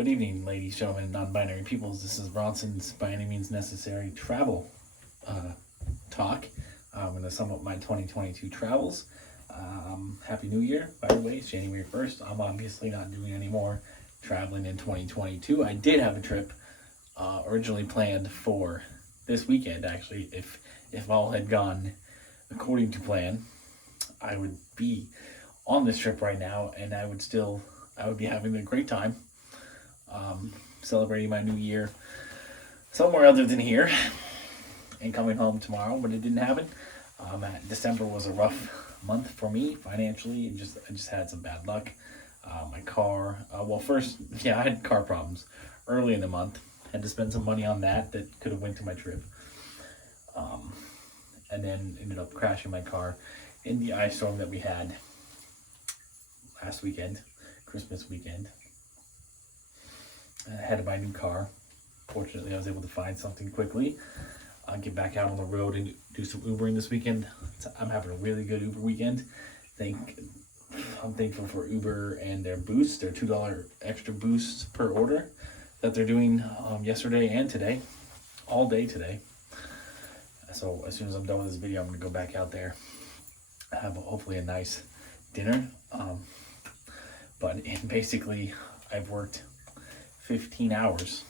Good evening, ladies, gentlemen, non-binary peoples. This is Bronson's By Any Means Necessary Travel uh, Talk. I'm going to sum up my 2022 travels. Happy New Year, by the way. It's January 1st. I'm obviously not doing any more traveling in 2022. I did have a trip originally planned for this weekend, actually. If all had gone according to plan, I would be on this trip right now, and I would be having a great time. Celebrating my new year somewhere other than here and coming home tomorrow, but it didn't happen. December was a rough month for me financially. I just had some bad luck. My car, I had car problems early in the month. Had to spend some money on that could have went to my trip. And then ended up crashing my car in the ice storm that we had last weekend, Christmas weekend. I had to buy a new car. Fortunately, I was able to find something quickly. I'll get back out on the road and do some Ubering this weekend. I'm having a really good Uber weekend. I'm thankful for Uber and their boosts, their $2 extra boosts per order that they're doing yesterday and today, all day today. So as soon as I'm done with this video, I'm going to go back out there, have hopefully a nice dinner. But basically, I've worked 15 hours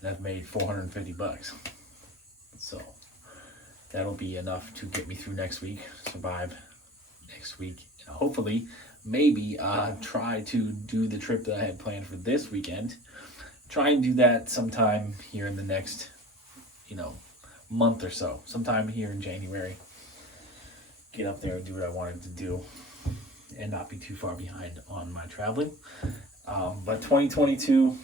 and I've made $450. So that'll be enough to get me through next week, survive next week, and hopefully maybe try to do the trip that I had planned for this weekend. Try and do that sometime here in the next month or so, sometime here in January. Get up there and do what I wanted to do and not be too far behind on my traveling. But 2022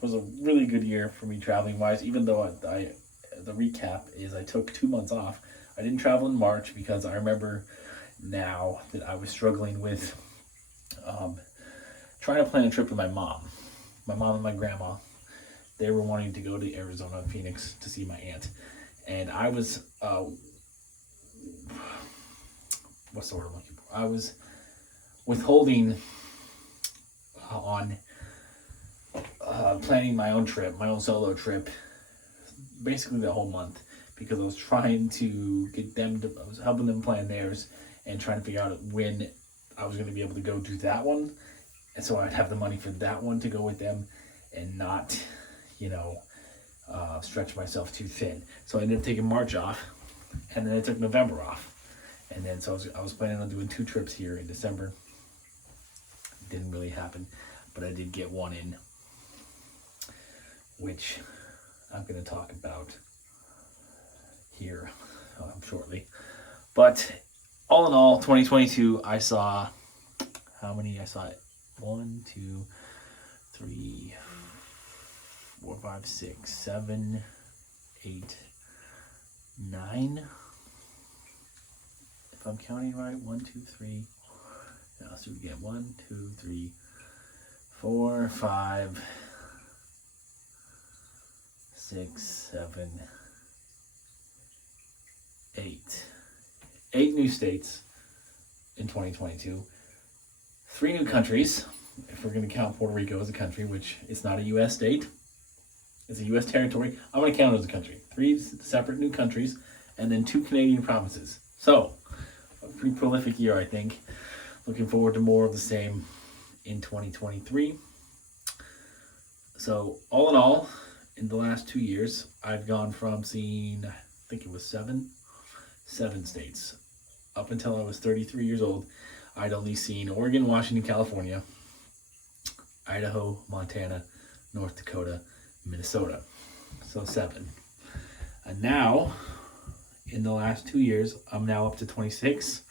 was a really good year for me traveling wise, even though the recap is I took 2 months off. I didn't travel in March because I remember now that I was struggling with trying to plan a trip with my mom. My mom and my grandma, they were wanting to go to Arizona, Phoenix to see my aunt. And I was, what's the word I'm looking for? I was withholding on planning my own trip, my own solo trip, basically the whole month, because I was trying to get them to, I was helping them plan theirs and trying to figure out when I was going to be able to go do that one. And so I'd have the money for that one to go with them and not, stretch myself too thin. So I ended up taking March off, and then I took November off. And then so I was planning on doing 2 trips here in December. Didn't really happen, but I did get one in, which I'm going to talk about here shortly. But all in all, 2022, I saw how many? I saw 1, 2, 3, 4, 5, 6, 7, 8, 9. If I'm counting right, 1, 2, 3. Now let's do it again. 1, 2, 3, 4, 5, 6, 7, 8. 8 new states in 2022. 3 new countries, if we're going to count Puerto Rico as a country, which it's not a U.S. state. It's a U.S. territory. I'm going to count it as a country. 3 separate new countries, and then 2 Canadian provinces. So, a pretty prolific year, I think. Looking forward to more of the same in 2023. So, all in all, in the last 2 years, I've gone from seeing, I think it was 7 states. Up until I was 33 years old, I'd only seen Oregon, Washington, California, Idaho, Montana, North Dakota, Minnesota. So 7. And now, in the last 2 years, I'm now up to 26,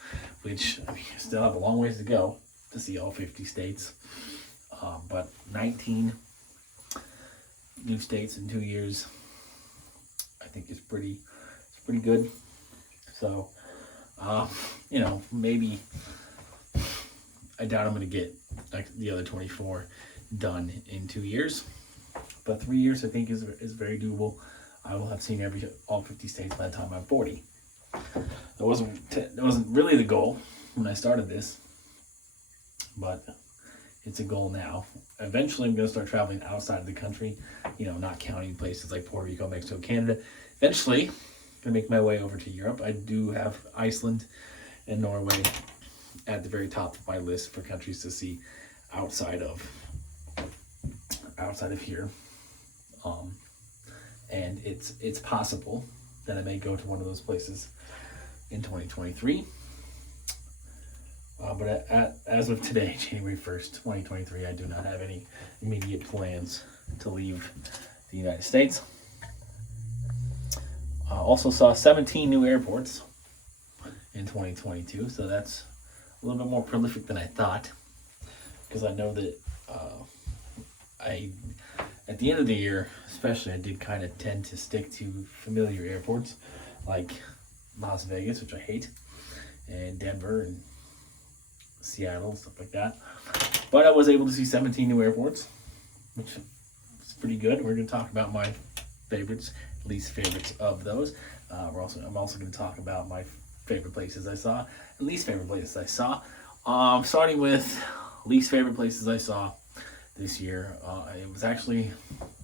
which I still have a long ways to go to see all 50 states. But 19 new states in 2 years, I think it's pretty good. So, maybe I doubt I'm going to get like the other 24 done in 2 years. But 3 years, I think, is very doable. I will have seen all 50 states by the time I'm 40. That wasn't really the goal when I started this, but it's a goal now. Eventually, I'm going to start traveling outside of the country, not counting places like Puerto Rico, Mexico, Canada. Eventually, I'm going to make my way over to Europe. I do have Iceland and Norway at the very top of my list for countries to see outside of here. And it's possible that I may go to one of those places in 2023. But as of today, January 1st, 2023, I do not have any immediate plans to leave the United States. Also saw 17 new airports in 2022, so that's a little bit more prolific than I thought, because I know that at the end of the year, especially, I did kind of tend to stick to familiar airports like Las Vegas, which I hate, and Denver and Seattle, stuff like that. But I was able to see 17 new airports, which is pretty good. We're going to talk about my favorites, least favorites of those. I'm also going to talk about my favorite places I saw and least favorite places I saw. Starting with least favorite places I saw this year.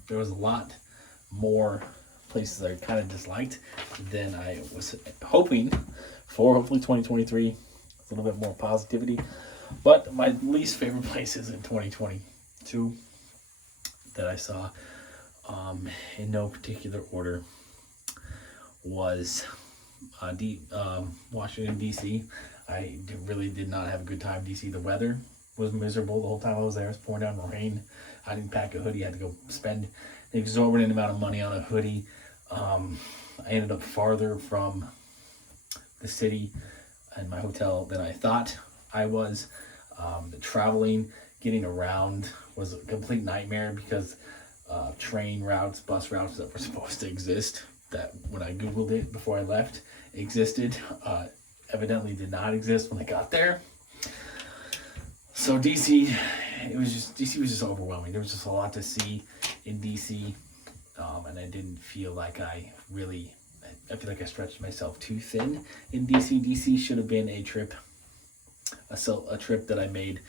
There was a lot more places I kind of disliked than I was hoping for. Hopefully 2023, a little bit more positivity. But my least favorite places in 2022 that I saw, in no particular order, was Washington, D.C. I really did not have a good time in D.C. The weather was miserable the whole time I was there. It was pouring down rain. I didn't pack a hoodie. I had to go spend an exorbitant amount of money on a hoodie. I ended up farther from the city and my hotel than I thought I was. The traveling, getting around was a complete nightmare because train routes, bus routes that were supposed to exist, that when I Googled it before I left, existed, evidently did not exist when I got there. So DC was just overwhelming. There was just a lot to see in DC, and I didn't feel like I feel like I stretched myself too thin in DC. DC should have been a trip that I made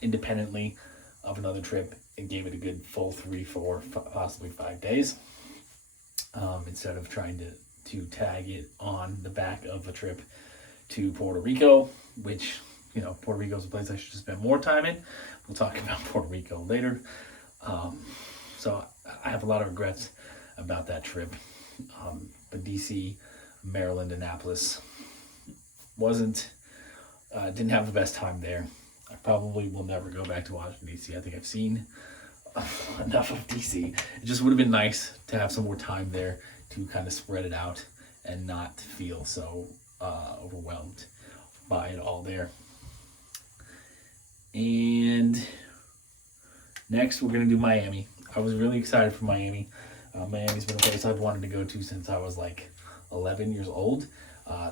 independently of another trip and gave it a good full 3, 4, possibly 5 days, instead of trying to tag it on the back of a trip to Puerto Rico, which, Puerto Rico is a place I should spend more time in. We'll talk about Puerto Rico later. So I have a lot of regrets about that trip. But DC, Maryland, Annapolis didn't have the best time there. I probably will never go back to Washington, D.C. I think I've seen enough of D.C. It just would have been nice to have some more time there to kind of spread it out and not feel so overwhelmed by it all there. And next, we're going to do Miami. I was really excited for Miami. Miami's been a place I've wanted to go to since I was like 11 years old.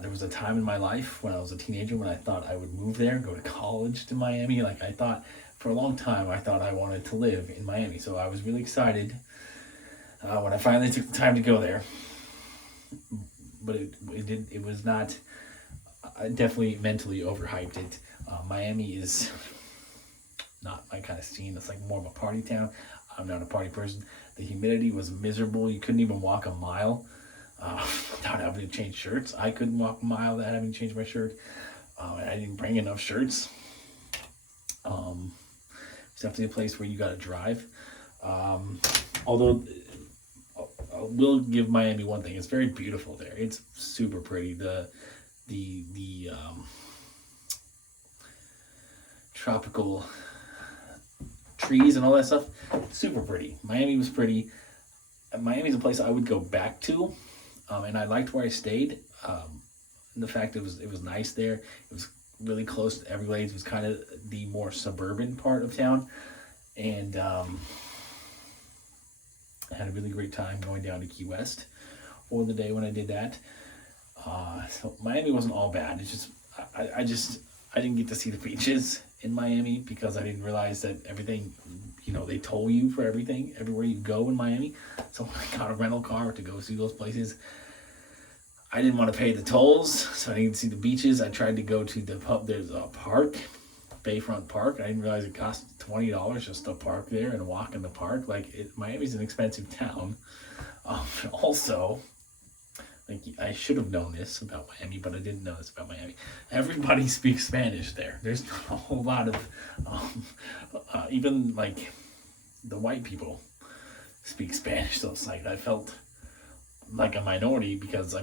There was a time in my life when I was a teenager when I thought I would move there, go to college to Miami. Like, I thought for a long time, I thought I wanted to live in Miami. So I was really excited when I finally took the time to go there. But it was not, I definitely mentally overhyped it. Miami is not my kind of scene. It's like more of a party town. I'm not a party person. The humidity was miserable. You couldn't even walk a mile without having to change shirts. I couldn't walk a mile without having to change my shirt. And I didn't bring enough shirts. It's definitely a place where you got to drive. Although I will give Miami one thing. It's very beautiful there. It's super pretty. The tropical trees and all that stuff, super pretty. Miami was pretty. Miami's a place I would go back to, and I liked where I stayed. And the fact it was nice there. It was really close to Everglades. It was kind of the more suburban part of town, and I had a really great time going down to Key West for the day when I did that. So Miami wasn't all bad. It's just I didn't get to see the beaches in Miami because I didn't realize that everything, they toll you for everything everywhere you go in Miami. So when I got a rental car to go see those places, I didn't want to pay the tolls, so I didn't see the beaches. I tried to go to the pub. There's a park Bayfront Park. I didn't realize it cost $20 just to park there and walk in the park. Like, Miami's an expensive town. Also, like, I should have known this about Miami, but I didn't know this about Miami. Everybody speaks Spanish there. There's not a whole lot of, even like the white people speak Spanish. So it's like I felt like a minority because I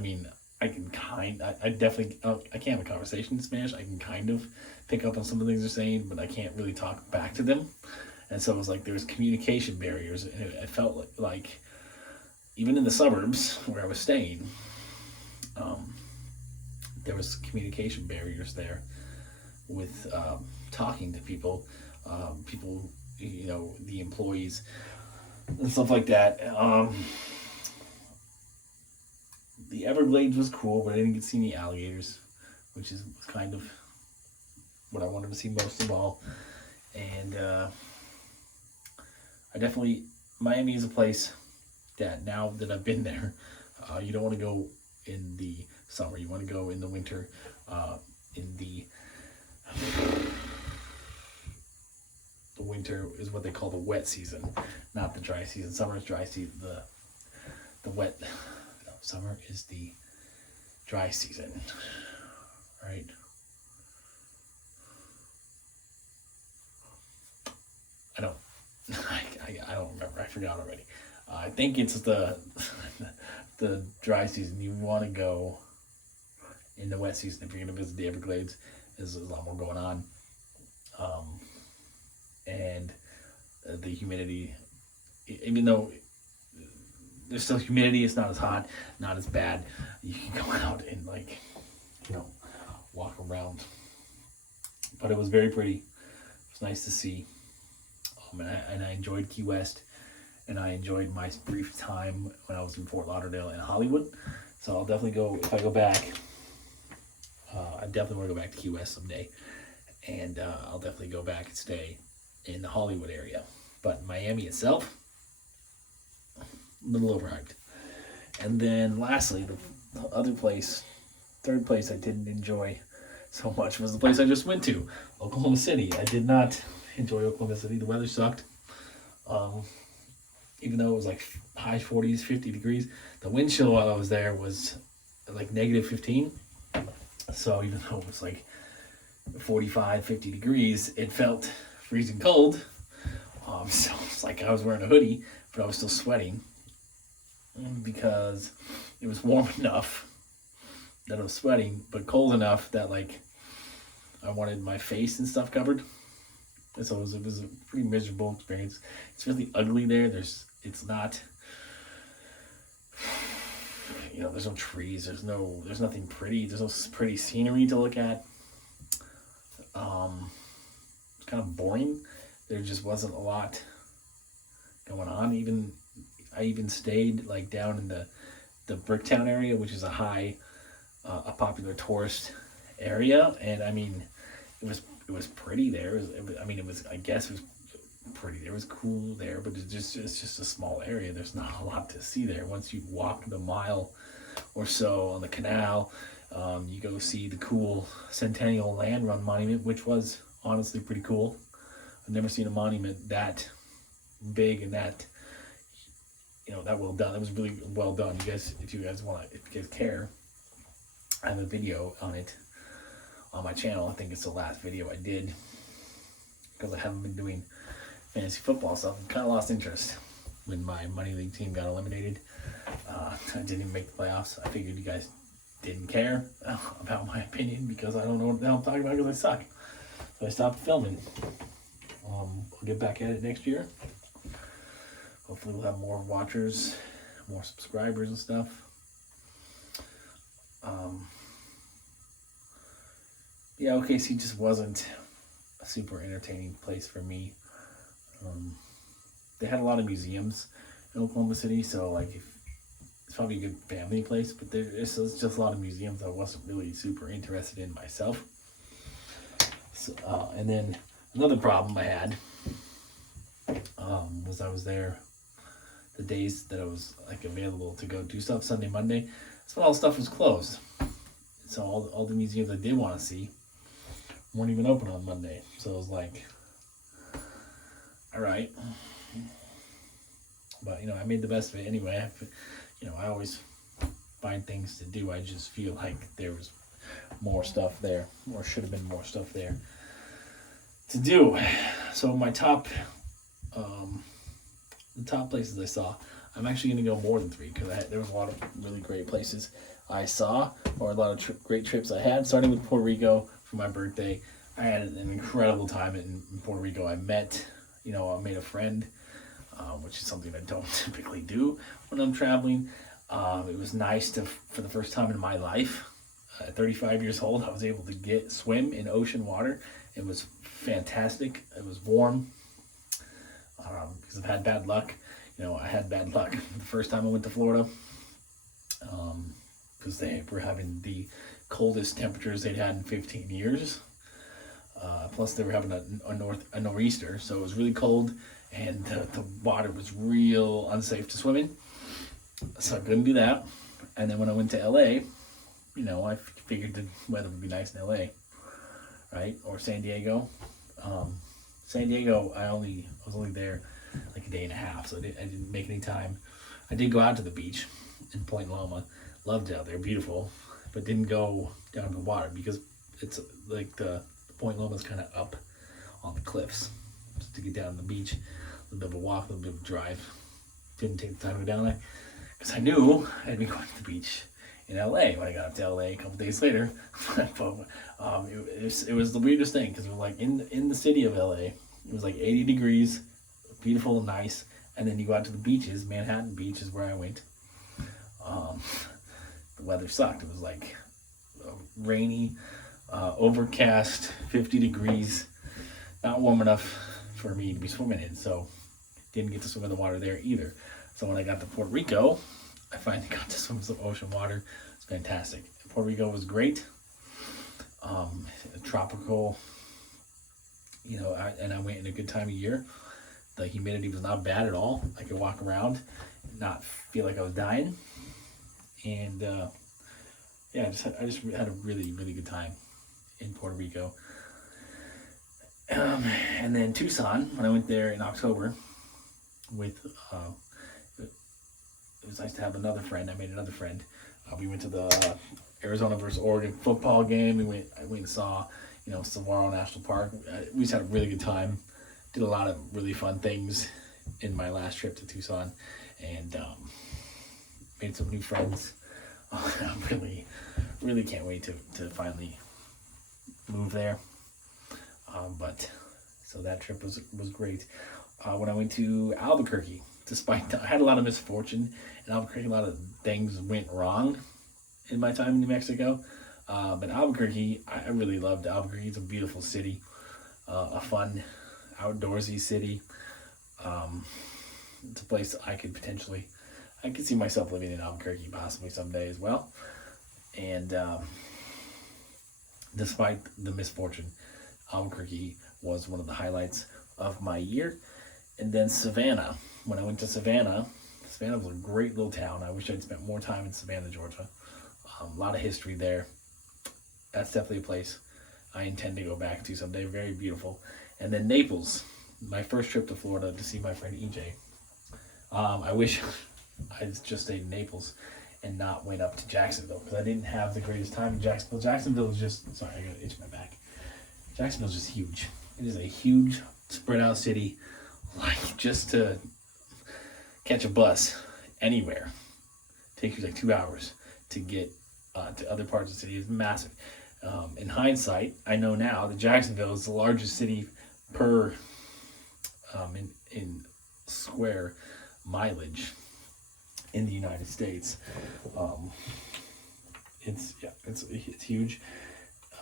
definitely I can't have a conversation in Spanish. I can kind of pick up on some of the things they're saying, but I can't really talk back to them. And so it was like there's communication barriers, and I felt like even in the suburbs where I was staying, there was communication barriers there with talking to people, the employees and stuff like that. The Everglades was cool, but I didn't get to see any alligators, which was kind of what I wanted to see most of all. And Miami is a place that now that I've been there, you don't want to go in the summer. You want to go in the winter, the winter is what they call the wet season, not the dry season. Summer is dry season. Summer is the dry season, right? I don't remember. I forgot already. I think it's the dry season. You want to go in the wet season if you're going to visit the Everglades. There's a lot more going on, and the humidity, even though there's still humidity, it's not as hot, not as bad. You can go out and walk around. But it was very pretty. It was nice to see. And I enjoyed Key West, and I enjoyed my brief time when I was in Fort Lauderdale and Hollywood. So I'll definitely go, if I go back, I definitely want to go back to Key West someday. And I'll definitely go back and stay in the Hollywood area. But Miami itself, a little overhyped. And then lastly, the third place I didn't enjoy so much was the place I just went to, Oklahoma City. I did not enjoy Oklahoma City. The weather sucked. Even though it was like high 40s, 50 degrees, the wind chill while I was there was like -15. So even though it was like 45, 50 degrees, it felt freezing cold. So it's like I was wearing a hoodie, but I was still sweating because it was warm enough that I was sweating, but cold enough that like I wanted my face and stuff covered. And so it was a pretty miserable experience. It's really ugly there. It's not, there's no trees. There's nothing pretty. There's no pretty scenery to look at. It's kind of boring. There just wasn't a lot going on. I even stayed like down in the Bricktown area, which is a popular tourist area, and it was pretty there. I guess it was pretty. It was cool there, but it's just a small area. There's not a lot to see there. Once you walk the mile or so on the canal, you go see the cool Centennial Land Run Monument, which was honestly pretty cool. I've never seen a monument that big and that that well done. It was really well done. If you guys care, I have a video on it on my channel. I think it's the last video I did because I haven't been doing fantasy football stuff. I kind of lost interest when my Money League team got eliminated. I didn't even make the playoffs. I figured you guys didn't care about my opinion because I don't know what the hell I'm talking about because I suck. So I stopped filming. I'll get back at it next year. Hopefully we'll have more watchers, more subscribers and stuff. OKC just wasn't a super entertaining place for me. They had a lot of museums in Oklahoma City, so it's probably a good family place, but there's just a lot of museums I wasn't really super interested in myself. So, and then another problem I had was I was there the days that I was available to go do stuff, Sunday, Monday. So all the stuff was closed. So all the museums I did want to see weren't even open on Monday. So it was like, all right. But, I made the best of it anyway. I always find things to do. I just feel like there was more stuff there, or should have been more stuff there to do. So my the top places I saw, I'm actually going to go more than 3 because there was a lot of really great places I saw, or a lot of great trips I had. Starting with Puerto Rico for my birthday, I had an incredible time in Puerto Rico. I made a friend, which is something I don't typically do when I'm traveling. It was nice for the first time in my life, at 35 years old, I was able to swim in ocean water. It was fantastic. It was warm. Because I've had bad luck. I had bad luck the first time I went to Florida, because they were having the coldest temperatures they'd had in 15 years. Plus, they were having a nor'easter, so it was really cold, and the water was real unsafe to swim in. So I couldn't do that. And then when I went to LA, I figured the weather would be nice in LA, right? Or San Diego. San Diego, I was only there like a day and a half, so I didn't make any time. I did go out to the beach in Point Loma. Loved it out there, beautiful, but didn't go down to the water because it's like the Point Loma is kind of up on the cliffs. Just to get down to the beach, a little bit of a walk, a little bit of a drive. Didn't take the time to go down there because I knew I'd be going to the beach in LA when I got up to LA a couple days later. It was the weirdest thing because it was like in the city of LA, it was like 80 degrees, beautiful and nice, and then you go out to the beaches. Manhattan Beach is where I went. The weather sucked. It was like rainy, overcast, 50 degrees, not warm enough for me to be swimming in, so didn't get to swim in the water there either. So when I got to Puerto Rico, I finally got to swim some ocean water. It's fantastic. Puerto Rico was great. Tropical, and I went in a good time of year. The humidity was not bad at all. I could walk around and not feel like I was dying. And I just had a really, really good time in Puerto Rico. And then Tucson, when I went there in October with it was nice to have another friend. I made another friend. We went to the Arizona versus Oregon football game. I went and saw, Saguaro National Park. We just had a really good time. Did a lot of really fun things in my last trip to Tucson, and made some new friends. I really, really can't wait to finally move there. So that trip was great. When I went to Albuquerque, I had a lot of misfortune in Albuquerque, a lot of things went wrong in my time in New Mexico. But Albuquerque, I really loved Albuquerque. It's a beautiful city, a fun, outdoorsy city. It's a place I could see myself living in Albuquerque possibly someday as well. And despite the misfortune, Albuquerque was one of the highlights of my year. And then Savannah. When I went to Savannah was a great little town. I wish I'd spent more time in Savannah, Georgia. A lot of history there. That's definitely a place I intend to go back to someday. Very beautiful. And then Naples, my first trip to Florida to see my friend EJ. I wish I'd just stayed in Naples and not went up to Jacksonville because I didn't have the greatest time in Jacksonville. Jacksonville is just, sorry, I gotta itch my back. Jacksonville's just huge. It is a huge, spread out city. Like, just to catch a bus anywhere takes you like 2 hours to get to other parts of the city. It's massive. In hindsight, I know now that Jacksonville is the largest city per in square mileage in the United States. It's huge.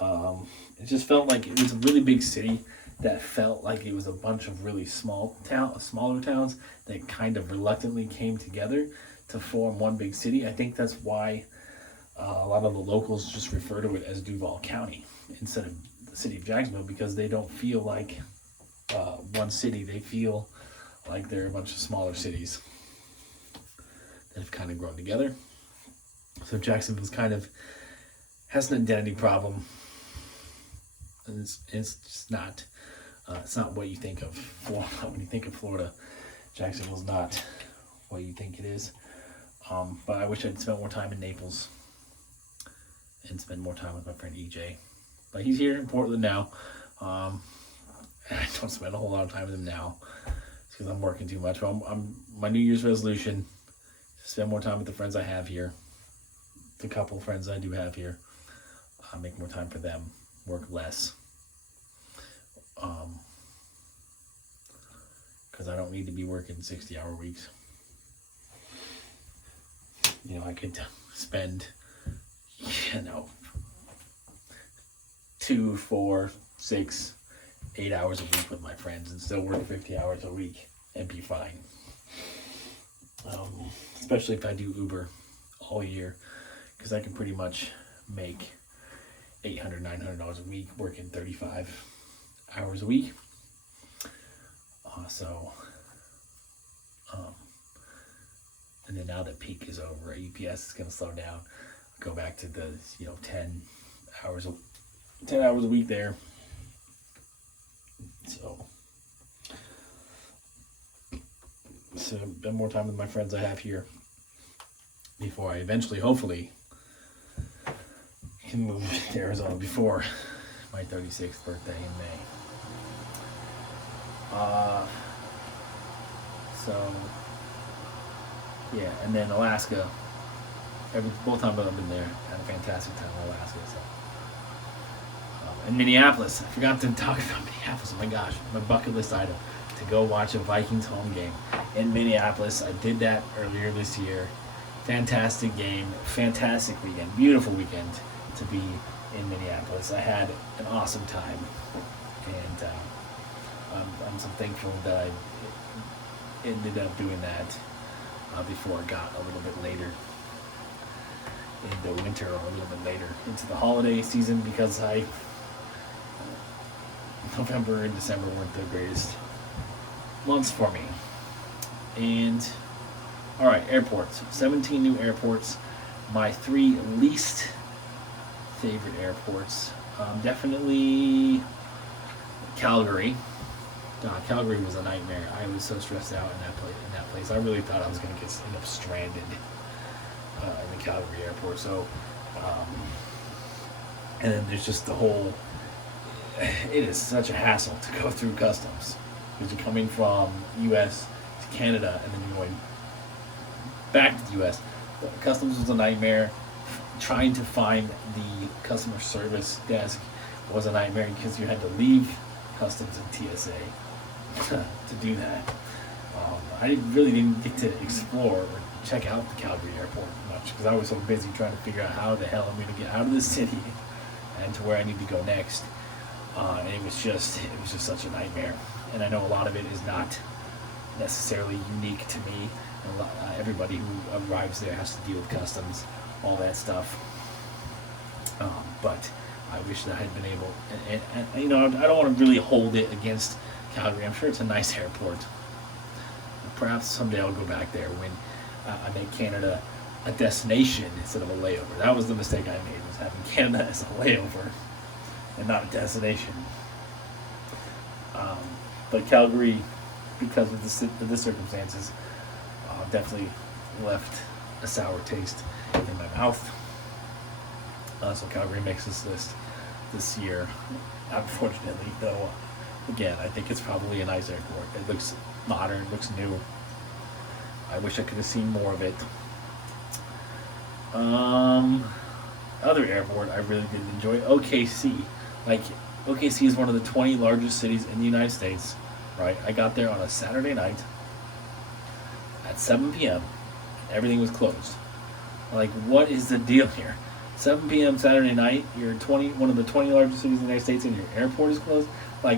It just felt like it was a really big city that felt like it was a bunch of really smaller towns that kind of reluctantly came together to form one big city. I think that's why a lot of the locals just refer to it as Duval County instead of the city of Jacksonville, because they don't feel like one city. They feel like they're a bunch of smaller cities that have kind of grown together. So Jacksonville's kind of has an identity problem. And it's just not. It's not what you think of Florida. When you think of Florida, Jacksonville's not what you think it is. But I wish I'd spent more time in Naples and spend more time with my friend EJ. But he's here in Portland now. And I don't spend a whole lot of time with him now because I'm working too much. But my New Year's resolution: spend more time with the friends I have here, the couple of friends I do have here. Make more time for them, work less. Because I don't need to be working 60-hour weeks. I could spend, 2, 4, 6, 8 hours a week with my friends and still work 50 hours a week and be fine. Especially if I do Uber all year, because I can pretty much make $800, $900 a week working 35 hours a week. And then now that peak is over, UPS is going to slow down, go back to the 10 hours a week there. So spend more time with my friends I have here before I eventually, hopefully, can move to Arizona before my 36th birthday in May. Yeah, and then Alaska. Both times I've been there, had a fantastic time in Alaska. And Minneapolis. I forgot to talk about Minneapolis. Oh my gosh, my bucket list item to go watch a Vikings home game in Minneapolis. I did that earlier this year. Fantastic game, fantastic weekend, beautiful weekend to be in Minneapolis. I had an awesome time, and I'm so thankful that I ended up doing that before it got a little bit later in the winter, or a little bit later into the holiday season, because November and December weren't the greatest months for me. And all right, airports. 17 new airports. My 3 least favorite airports. Definitely Calgary. Calgary was a nightmare. I was so stressed out in that place. I really thought I was going to end up stranded in the Calgary airport. So, and then there's just the whole. It is such a hassle to go through customs, because you're coming from U.S. to Canada and then you're going back to the U.S. The customs was a nightmare. Trying to find the customer service desk was a nightmare, because you had to leave customs and TSA to do that. I really didn't get to explore or check out the Calgary airport much, because I was so busy trying to figure out how the hell I'm going to get out of this city and to where I need to go next. And it was just such a nightmare. And I know a lot of it is not necessarily unique to me. Everybody who arrives there has to deal with customs, all that stuff. But I wish that I had been able, and I don't want to really hold it against Calgary. I'm sure it's a nice airport. Perhaps someday I'll go back there when I make Canada a destination instead of a layover. That was the mistake I made, was having Canada as a layover and not a destination. But Calgary, because of the circumstances, definitely left a sour taste in my mouth. So Calgary makes this list this year, unfortunately, though. Again, I think it's probably a nice airport. It looks modern, looks new. I wish I could have seen more of it. Other airport I really did enjoy, OKC. OKC is one of the 20 largest cities in the United States, right? I got there on a Saturday night at 7 p.m. Everything was closed. What is the deal here? 7 p.m. Saturday night, you're one of the 20 largest cities in the United States, and your airport is closed.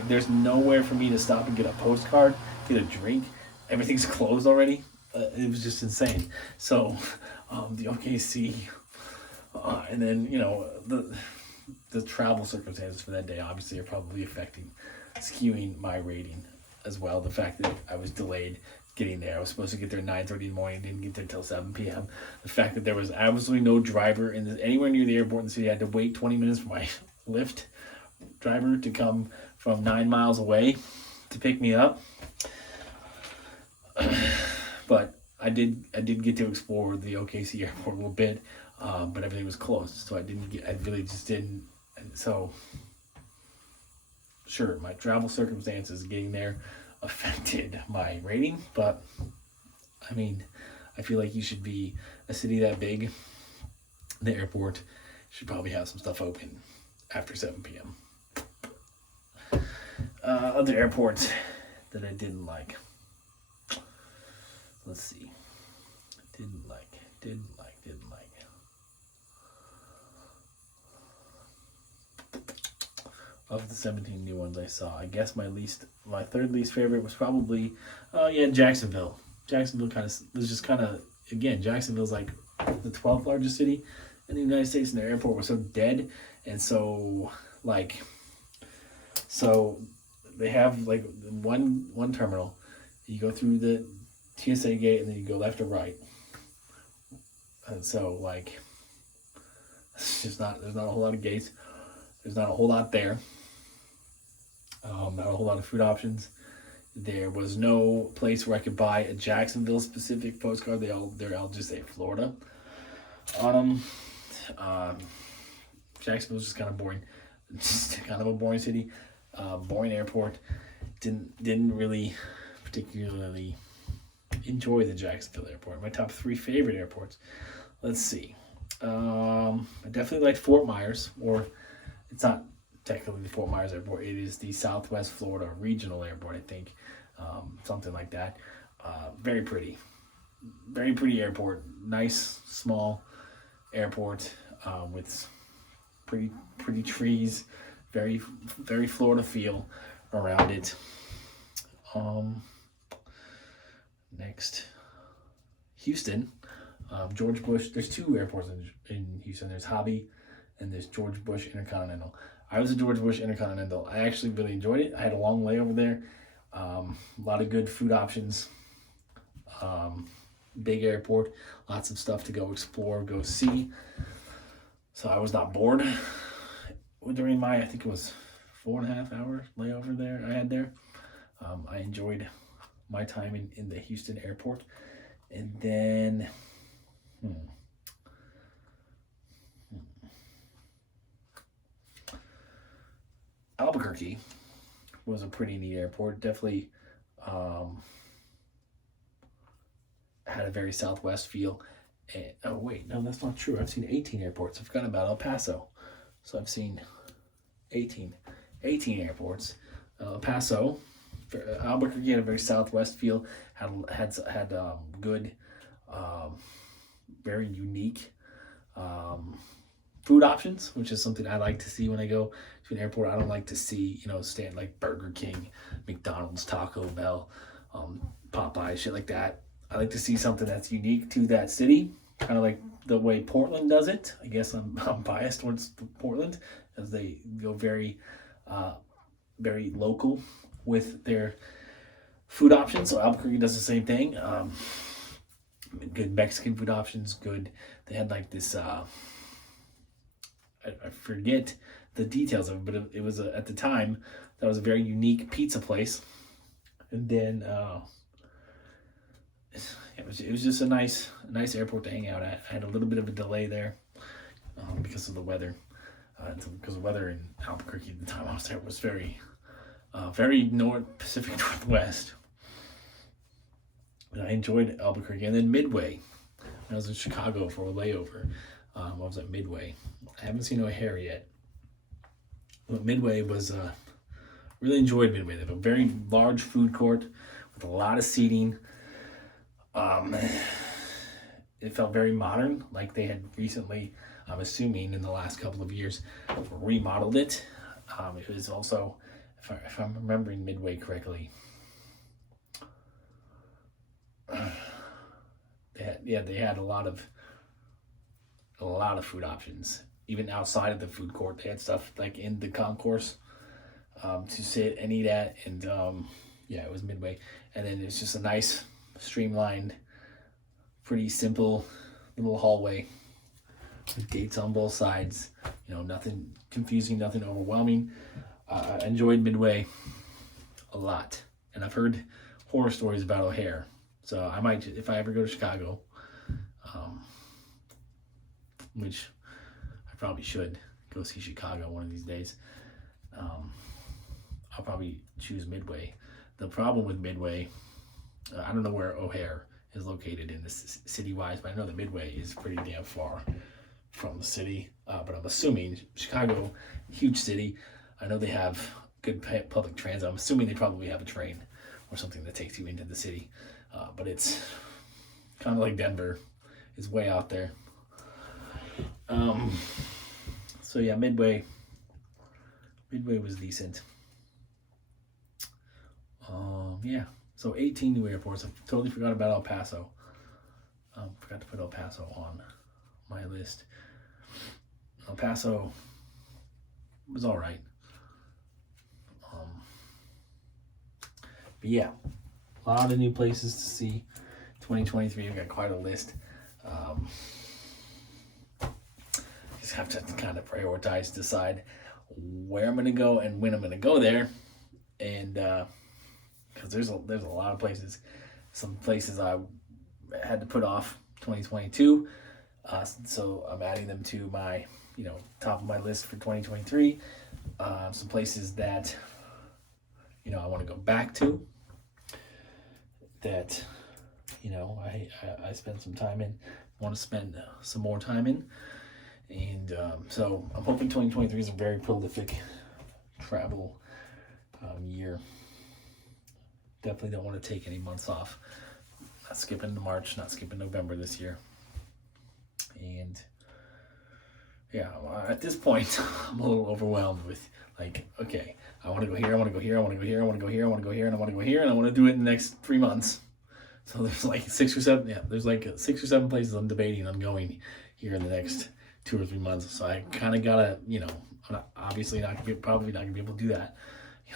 There's nowhere for me to stop and get a postcard, get a drink. Everything's closed already. It was just insane. So, the OKC, and then, the travel circumstances for that day obviously are probably skewing my rating as well. The fact that I was delayed getting there. I was supposed to get there at 9:30 in the morning, didn't get there till 7 p.m. The fact that there was absolutely no driver anywhere near the airport in the city. I had to wait 20 minutes for my Lyft driver to come from 9 miles away to pick me up. But I did get to explore the OKC airport a little bit, but everything was closed, so I really just didn't. And so, sure, my travel circumstances getting there affected my rating, but I mean, I feel like you should be a city that big. The airport should probably have some stuff open after 7 p.m. Other airports that I didn't like. Let's see. Didn't like. Of the 17 new ones I saw, I guess my third least favorite was probably, Jacksonville. Jacksonville again, Jacksonville's like the 12th largest city in the United States, and their airport was so dead, and so they have like one terminal. You go through the TSA gate, and then you go left or right. And so there's not a whole lot of gates. There's not a whole lot there. Not a whole lot of food options. There was no place where I could buy a Jacksonville specific postcard. They're all just say Florida on them. Jacksonville's just kind of boring. Just kind of a boring city. Boring airport. Didn't really particularly enjoy the Jacksonville airport. My top 3 favorite airports. Let's see. I definitely liked Fort Myers, or it's not technically the Fort Myers airport. It is the Southwest Florida Regional Airport, I think. Something like that. Very pretty. Very pretty airport. Nice, small airport with pretty trees. Very, very Florida feel around it. Next, Houston. George Bush. There's 2 airports in Houston. There's Hobby and there's George Bush Intercontinental. I was at George Bush Intercontinental. I actually really enjoyed it. I had a long layover there. A lot of good food options. Big airport. Lots of stuff to go explore, go see. So I was not bored during I think it was 4.5 hour layover there I had there. I enjoyed my time in the Houston airport. And then Albuquerque was a pretty neat airport. Definitely had a very Southwest feel. And, oh wait, no, that's not true. I've seen 18 airports. I forgot about El Paso. So I've seen 18 airports. El Paso, Albuquerque had a very Southwest feel. Had good, very unique food options, which is something I like to see when I go to an airport. I don't like to see, stand like Burger King, McDonald's, Taco Bell, Popeye, shit like that. I like to see something that's unique to that city, kind of like the way Portland does it. I guess I'm biased towards Portland, as they go very, very local with their food options. So Albuquerque does the same thing. Good Mexican food options. Good. They had like this. I forget the details of it, but it was at the time that was a very unique pizza place. And then it was just a nice airport to hang out at. I had a little bit of a delay there because of the weather. Because the weather in Albuquerque at the time I was there was very Pacific Northwest. And I enjoyed Albuquerque. And then Midway. I was in Chicago for a layover. I was at Midway. I haven't seen O'Hare yet. But Midway was, really enjoyed Midway. They have a very large food court with a lot of seating. It felt very modern, like they had recently, I'm assuming in the last couple of years, remodeled it. It was also, if I'm remembering Midway correctly, they had a lot of food options. Even outside of the food court, they had stuff like in the concourse to sit and eat at. And it was Midway. And then it's just a nice, streamlined, pretty simple little hallway dates on both sides. Nothing confusing, nothing overwhelming. I enjoyed Midway a lot, and I've heard horror stories about O'Hare. So I might, if I ever go to Chicago, which I probably should go see Chicago one of these days. I'll probably choose Midway. The problem with Midway, I don't know where O'Hare is located in this city-wise, but I know that Midway is pretty damn far from the city. But I'm assuming Chicago, huge city. I know they have good public transit. I'm assuming they probably have a train or something that takes you into the city. But it's kind of like Denver. It's way out there. So yeah, Midway was decent. Yeah, so 18 new airports. I totally forgot about El Paso. Forgot to put El Paso on my list. El Paso was all right. But yeah, a lot of new places to see. 2023, I've got quite a list. Just have to kind of prioritize, decide where I'm going to go and when I'm going to go there. And because there's a lot of places. Some places I had to put off 2022. So I'm adding them to my, top of my list for 2023. Some places that, I want to go back to. That, I spent some time in, want to spend some more time in. And so I'm hoping 2023 is a very prolific travel year. Definitely don't want to take any months off. Not skipping March, not skipping November this year. And yeah, at this point, I'm a little overwhelmed with okay, I want to go here, I want to go here, I want to go here, I want to go here, I want to go here, and I want to go here, and I want to do it in the next 3 months. So there's like 6 or 7, there's like 6 or 7 places I'm debating on going here in the next 2 or 3 months. So I kind of gotta, I'm obviously probably not gonna be able to do that.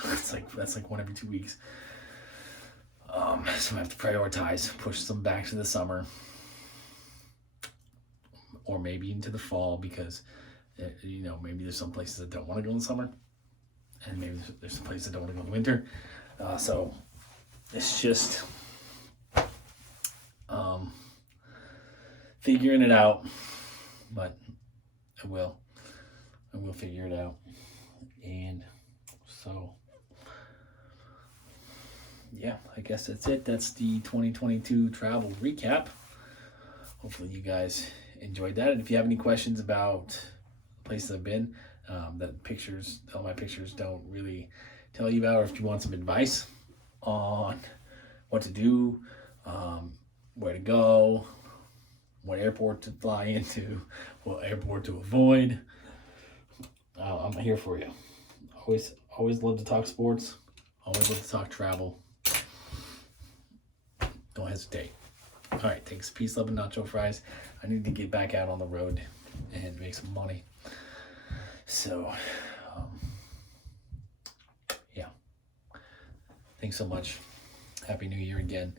That's like one every 2 weeks. So I have to prioritize, push some back to the summer, or maybe into the fall, because maybe there's some places that don't want to go in the summer, and maybe there's some places that don't want to go in the winter. So it's just figuring it out, but I will figure it out. And so yeah, I guess that's it. That's the 2022 travel recap. Hopefully you guys enjoyed that. And if you have any questions about places I've been that all my pictures don't really tell you about, or if you want some advice on what to do, where to go, what airport to fly into, what airport to avoid, I'm here for you. Always love to talk sports. Always love to talk travel. Don't hesitate. All right, thanks. Peace, love, and nacho fries. I need to get back out on the road and make some money. So, yeah. Thanks so much. Happy New Year again.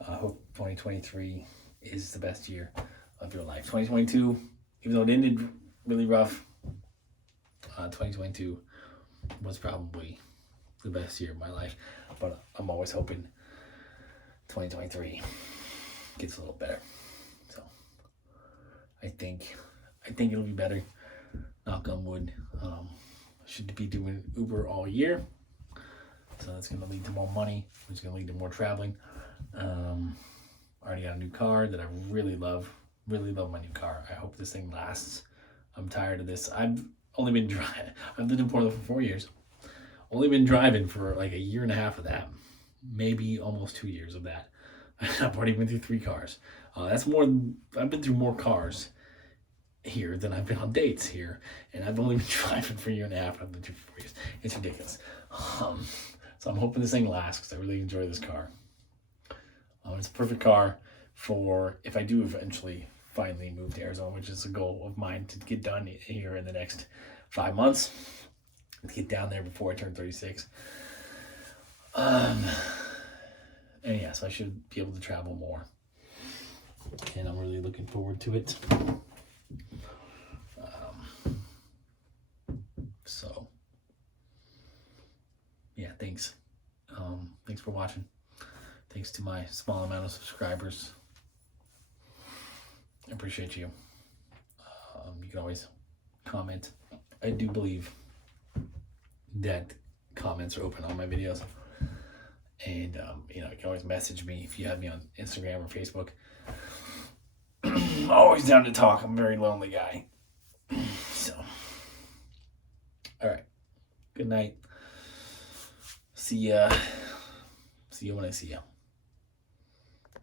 Hope 2023 is the best year of your life. 2022, even though it ended really rough, 2022 was probably the best year of my life. But I'm always hoping 2023 gets a little better. So I think it'll be better. Knock on wood. Should be doing Uber all year, so that's going to lead to more money, which is going to lead to more traveling. Already got a new car that I really love my new car. I hope this thing lasts. I'm tired of this. I've only been driving. I've lived in Portland for 4 years. Only been driving for like a year and a half of that, maybe almost 2 years of that. I've already been through 3 cars. That's more. I've been through more cars here than I've been on dates here, and I've only been driving for a year and a half. I've been through 4 years. It's ridiculous. So I'm hoping this thing lasts because I really enjoy this car. It's a perfect car for if I do eventually finally move to Arizona, which is a goal of mine to get done here in the next 5 months. To get down there before I turn 36. And yeah, so I should be able to travel more. And I'm really looking forward to it. yeah, thanks. Thanks for watching. Thanks to my small amount of subscribers. I appreciate you. You can always comment. I do believe that comments are open on my videos. And, you can always message me if you have me on Instagram or Facebook. I'm always down to talk. I'm a very lonely guy. So, all right. Good night. See ya when I see ya.